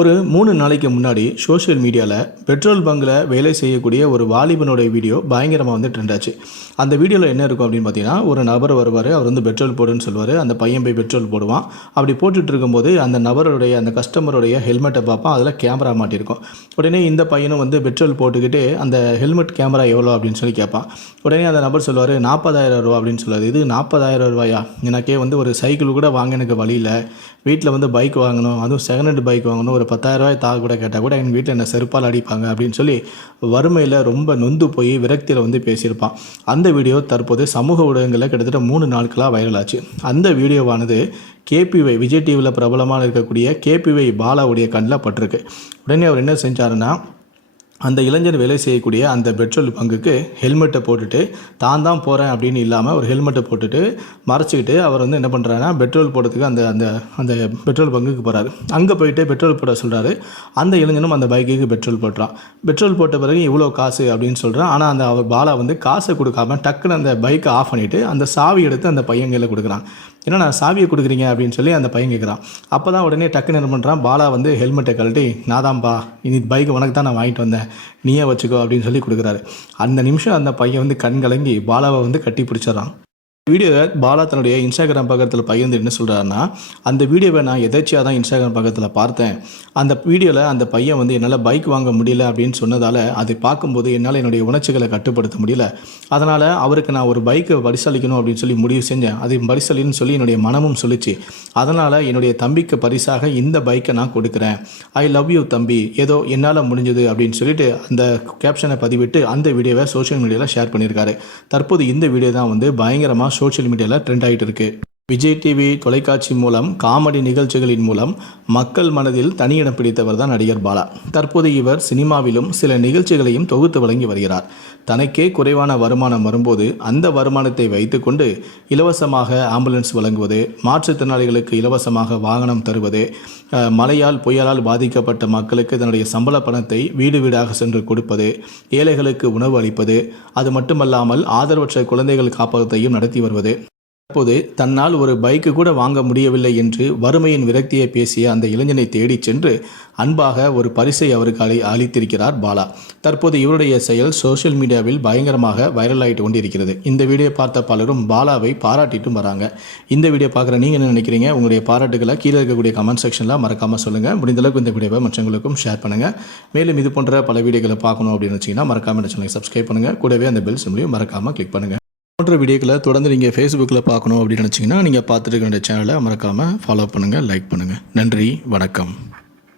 ஒரு 3 நாளைக்கு முன்னாடி சோஷியல் மீடியாவில் பெட்ரோல் பங்கில் வேலை செய்யக்கூடிய ஒரு வாலிபனுடைய வீடியோ பயங்கரமாக வந்து ட்ரெண்ட் ஆச்சு. அந்த வீடியோவில் என்ன இருக்கும் அப்படின்னு பார்த்தீங்கன்னா, ஒரு நபர் வருவார், அவர் வந்து பெட்ரோல் போடுன்னு சொல்லுவார். அந்த பையன் போய் பெட்ரோல் போடுவான். அப்படி போட்டுட்டு இருக்கும்போது அந்த நபருடைய அந்த கஸ்டமருடைய ஹெல்மெட்டை பார்ப்பான். அதில் கேமரா மாட்டியிருக்கும். உடனே இந்த பையனும் வந்து பெட்ரோல் போட்டுக்கிட்டு அந்த ஹெல்மெட் கேமரா எவ்வளோ அப்படின்னு சொல்லி கேட்பான். உடனே அந்த நபர் சொல்லுவார், 40,000 ரூபா அப்படின்னு சொல்லுவார். இது 40,000 ரூபாயா? எனக்கே வந்து ஒரு சைக்கிள் கூட வாங்க எனக்கு வழியில், வீட்டில் வந்து பைக் வாங்கணும், அதுவும் செகண்ட் ஹேண்ட் பைக் வாங்கணும், ஒரு 10,000 ரூபாய் தாக கூட கேட்டால் கூட எங்கள் வீட்டில் என்ன செருப்பால் அடிப்பாங்க அப்படின்னு சொல்லி வறுமையில் ரொம்ப நொந்து போய் விரக்தியில் வந்து பேசியிருப்பான். அந்த வீடியோ தற்போது சமூக ஊடகங்களில் கிட்டத்தட்ட 3 நாட்களாக வைரல் ஆச்சு. அந்த வீடியோவானது கேபிஒய் விஜய் டிவியில் பிரபலமாக இருக்கக்கூடிய கேபிஒய் பாலாவுடைய கண்ணில் பட்டிருக்கு. உடனே அவர் என்ன செஞ்சாருன்னா, அந்த இளைஞர் வேலை செய்யக்கூடிய அந்த பெட்ரோல் பங்குக்கு ஹெல்மெட்டை போட்டுட்டு தான் போகிறேன் அப்படின்னு இல்லாமல் ஒரு ஹெல்மெட்டை போட்டுட்டு மறைச்சிக்கிட்டு அவர் வந்து என்ன பண்ணுறாருன்னா, பெட்ரோல் போடுறதுக்கு அந்த அந்த அந்த பெட்ரோல் பங்குக்கு போகிறாரு. அங்கே போயிட்டு பெட்ரோல் போட சொல்கிறாரு. அந்த இளைஞனும் அந்த பைக்குக்கு பெட்ரோல் போட்டுறான். பெட்ரோல் போட்ட பிறகு இவ்வளோ காசு அப்படின்னு சொல்கிறான். ஆனால் அந்த அவர் பாலா வந்து காசை கொடுக்காம டக்குன்னு அந்த பைக்கை ஆஃப் பண்ணிவிட்டு அந்த சாவி எடுத்து அந்த பையன் கையில் கொடுக்குறான். ஏன்னா நான் சாவியை கொடுக்குறீங்க அப்படின்னு சொல்லி அந்த பையன் கேட்குறான். அப்போ தான் உடனே டக்குன்னு என்ன பண்ணுறான், பாலா வந்து ஹெல்மெட்டை கழட்டி, நான் தான்ப்பா இனி பைக்கு உனக்கு தான் நான் வாங்கிட்டு வந்தேன், நீயே வச்சுக்கோ அப்படின்னு சொல்லி கொடுக்குறாரு. அந்த நிமிஷம் அந்த பையன் வந்து கண் கலங்கி பாலாவை வந்து கட்டி பிடிச்சிடறான். வீடியோவை பாலா தன்னுடைய இன்ஸ்டாகிராம் பக்கத்தில் பகிர்ந்து என்ன சொல்கிறாருன்னா, அந்த வீடியோவை நான் எதாச்சியாக தான் இன்ஸ்டாகிராம் பக்கத்தில் பார்த்தேன். அந்த வீடியோவில் அந்த பையன் வந்து என்னால் பைக் வாங்க முடியல அப்படின்னு சொன்னதால் அதை பார்க்கும்போது என்னால் என்னுடைய உணர்ச்சிகளை கட்டுப்படுத்த முடியல. அதனால் அவருக்கு நான் ஒரு பைக்கை பரிசளிக்கணும் அப்படின்னு சொல்லி முடிவு செஞ்சேன். அது பரிசலின்னு சொல்லி என்னுடைய மனமும் சொல்லிச்சு. அதனால் என்னுடைய தம்பிக்கு பரிசாக இந்த பைக்கை நான் கொடுக்குறேன். ஐ லவ் யூ தம்பி, ஏதோ என்னால் முடிஞ்சது அப்படின்னு சொல்லிட்டு அந்த கேப்ஷனை பதிவிட்டு அந்த வீடியோவை சோஷியல் மீடியாவில் ஷேர் பண்ணியிருக்காரு. தற்போது இந்த வீடியோ தான் வந்து பயங்கரமாக சோஷியல் மீடியாவில் ட்ரெண்ட் ஆகிட்டு இருக்கு. விஜய் டிவி தொலைக்காட்சி மூலம் காமெடி நிகழ்ச்சிகளின் மூலம் மக்கள் மனதில் தனியிடம் பிடித்தவர் தான் நடிகர் பாலா. தற்போது இவர் சினிமாவிலும் சில நிகழ்ச்சிகளையும் தொகுத்து வழங்கி வருகிறார். தனக்கே குறைவான வருமானம் வரும்போது அந்த வருமானத்தை வைத்துக்கொண்டு இலவசமாக ஆம்புலன்ஸ் வழங்குவது, மாற்றுத்திறனாளிகளுக்கு இலவசமாக வாகனம் தருவது, மழையால் புயலால் பாதிக்கப்பட்ட மக்களுக்கு தன்னுடைய சம்பள பணத்தை வீடு வீடாக சென்று கொடுப்பது, ஏழைகளுக்கு உணவு அளிப்பது, அது மட்டுமல்லாமல் ஆதரவற்ற குழந்தைகள் காப்பகத்தையும் நடத்தி வருவது. தற்போது தன்னால் ஒரு பைக்கு கூட வாங்க முடியவில்லை என்று வறுமையின் விரக்தியை பேசிய அந்த இளைஞனை தேடி சென்று அன்பாக ஒரு பரிசை அவருக்கு அளித்திருக்கிறார் பாலா. தற்போது இவருடைய செயல் சோஷியல் மீடியாவில் பயங்கரமாக வைரல் ஆகிட்டு கொண்டிருக்கிறது. இந்த வீடியோ பார்த்த பலரும் பாலாவை பாராட்டிட்டும் வராங்க. இந்த வீடியோ பார்க்குற நீங்கள் என்ன நினைக்கிறீங்க? உங்களுடைய பாராட்டுகளை கீழே இருக்கக்கூடிய கமெண்ட் செக்ஷனில் மறக்காமல் சொல்லுங்கள். முடிந்தளவுக்கு இந்த வீடியோவை மற்றவங்களுக்கும் ஷேர் பண்ணுங்கள். மேலும் இது போன்ற பல வீடியோக்களை பார்க்கணும் அப்படின்னு வச்சிங்கன்னா மறக்காமல் இந்த சேனலை சப்ஸ்கிரைப் பண்ணுங்கள். கூடவே அந்த பெல் சிம்லையும் மறக்காமல் கிளிக் பண்ணுங்கள். போன்ற வீடியோக்களை தொடர்ந்து நீங்கள் ஃபேஸ்புக்கில் பார்க்கணும் அப்படின்னு நினச்சிங்கன்னா நீங்கள் பார்த்துட்டு இருக்க சேனலை மறக்காமல் ஃபாலோ பண்ணுங்கள், லைக் பண்ணுங்கள். நன்றி, வணக்கம்.